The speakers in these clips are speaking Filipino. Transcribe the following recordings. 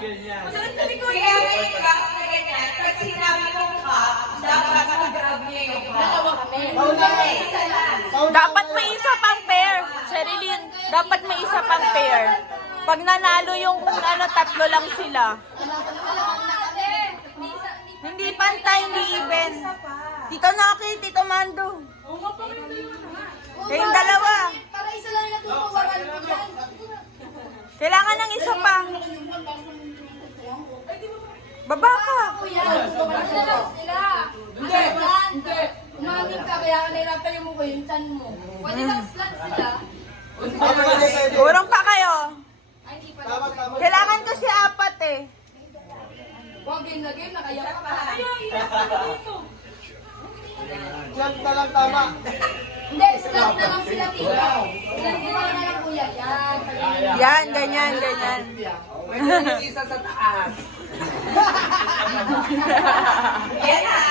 ganyan. Kaya may back na ganyan. Pag sinabi kong cup, dapat mag-grab niya yung cup. Dalawa kami. Isa lang. Dapat may isa pang pair. Sherilyn, dapat may isa pang pair. Pag nanalo yung ano, tatlo lang sila. Hindi pantay, hindi even. Tito Naki, Tito Mando. Kayong dalawa. Para isa lang yung natutuwaran ko dyan. Kailangan ng isa pa. Baba ka. Kuya, tutuwaran sila. Hindi. Hindi. Umamin ka, kaya nahirapan yung mukha yung chan mo. Pwede lang slant sila. Urong pa kayo. Ay, di pa. Kailangan ko si apat eh. Huwag game na game, nakayak pa. Slant na lang tama. Hindi, slant na lang sila tita. Slant na lang kuya. Yan. Yan, ganyan, ganyan. May yung isa sa taas. Yan ha.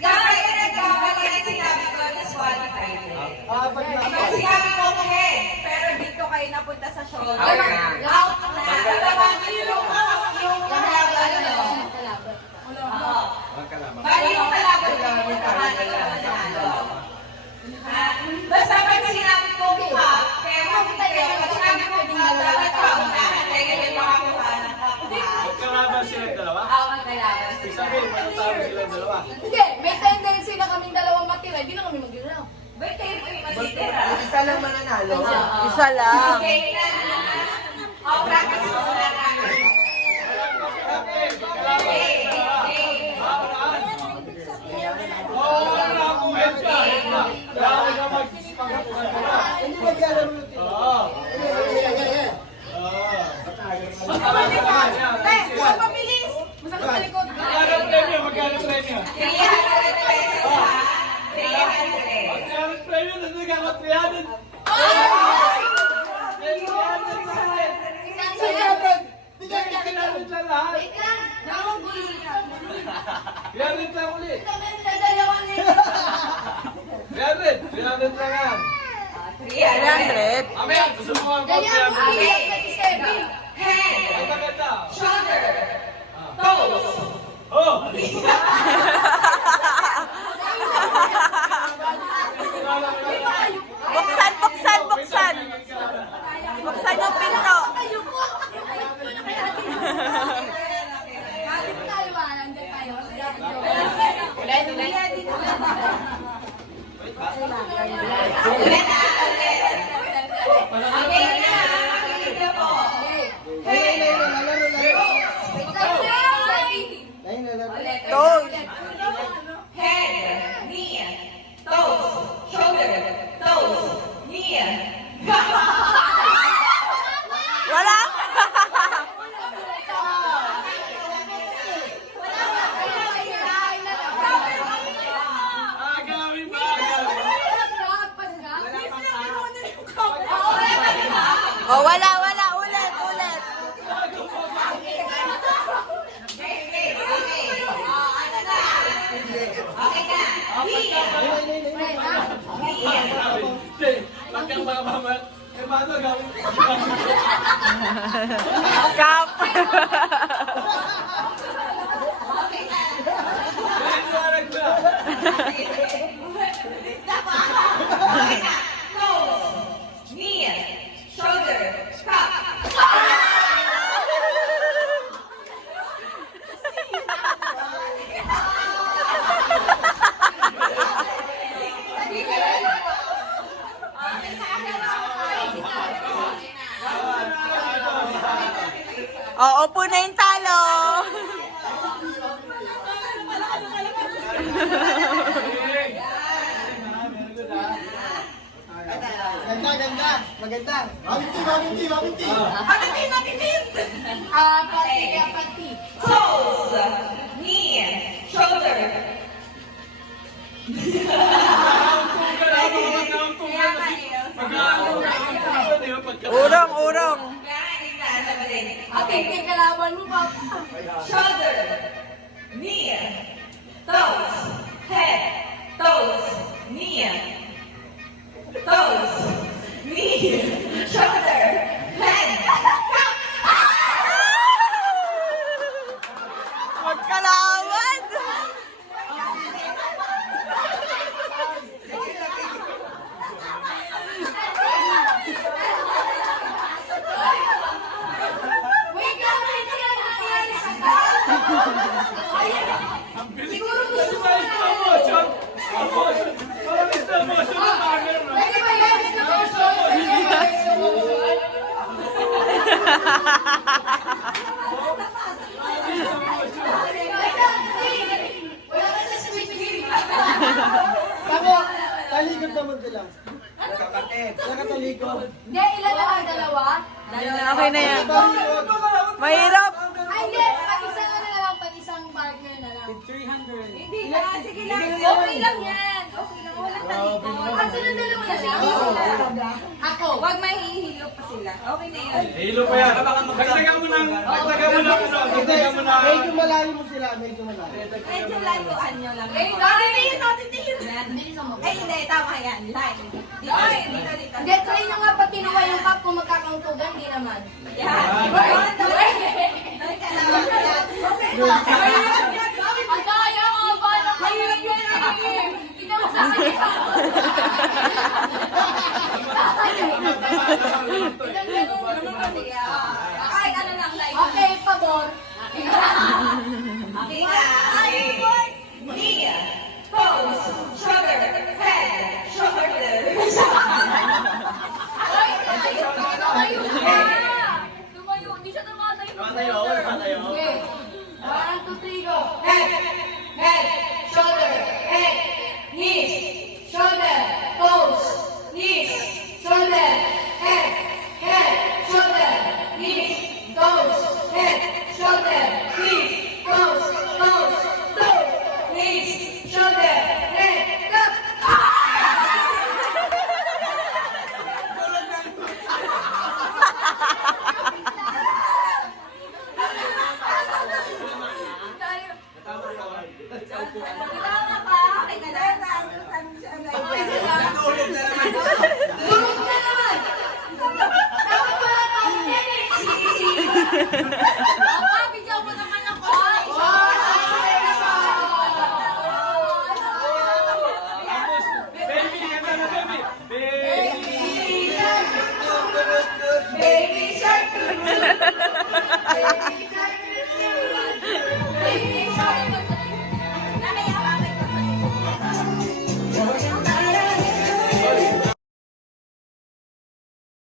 Dapat yung nagkakali na sinabi ko, disqualified. Pag Pag sinabi ko, head, pero dito kayo napunta sa shoulder. Out na. Out na. Yung kalaban nyo. Oo. Bali yung kalaban nyo, manalo. Basta pag sinabi ko, cup, pero pag sinabi ko, cup, dapat paunahan. Kaya yung makakuha ng cup. Magkalaban silang dalawa? Ako ang kalaban. Ibig sabihin, matatalo silang dalawa. Hindi, may tendency na kaming dalawang matira. Hindi na kami mag-giraw. Ba't kayo ay matitira? Isa lang mananalo. Isa lang. Okay na. Oh, practice mo na natin. Hindi maglalaro yung team. Oo. Huwag mabilis! Masakit sa likod. Magkano premyo? Magkano premyo? 300 pesos ha? 300. Magkano premyo? Nandun ka mo 300. 300 lang lahat. Wait lang. Dalawang gulo lang. 300 lang ulit. Kami na dalawang nito. 300 lang yan. 300. Mamaya, gusto mo ang Ganyan, 300. bumili ka ni Sebi. Head, Ang maganda. shoulder, toes. Oh! Buksan, buksan, buksan. Buksan yung pinto. Ayoko. Ayoko na kaya natin. Galit tayo ah. Nandiyan tayo. Ulit. Okay na, makinig na po. Toes. Head, knee, toes, shoulder, toes, knee. Wala. Agawin mo! Oh, wala, wala. Ulit, ulit. Okay na. Hindi. Pagkang mama, eh paano gawin? Cup. Naliwanag na. Okay na. Toes, knee, shoulder, cup. Oo, po na yung talo. Ganda. Maganda. Pati. Toes, knee, shoulder. Urong, urong. Ating kalaban mo, Papa. Shoulder, knee, toes, head, toes, knee, toes, knee, shoulder, head, cup. na lang, dalawa. Okay na yan. Mahirap. Ay, hindi. Pag-isang ano na lang, pag-isang partner na lang. 300. Hindi na, sige lang. Okay lang yan. Okay lang, walang talikod. Kasi nung dalawa na sila. Ako. Huwag mahihilo pa sila. Okay na yun. Hilo pa yan. Dagdagan mo ng, dagdagan mo na. Medyo malalim mo sila, medyo malalim. Medyo layuan nyo lang. Eh, natin Yan. Bilisan mo. Ay, hindi. Tama yan. Line. Dito. Hindi, try nyo nga pag kinuha yung cup kung magkakauntugan, di naman. Yan. Ang kaya ko ba na kayo Tignan mo sa akin. Ay, ano lang, like. Okay, pabor. Okay na.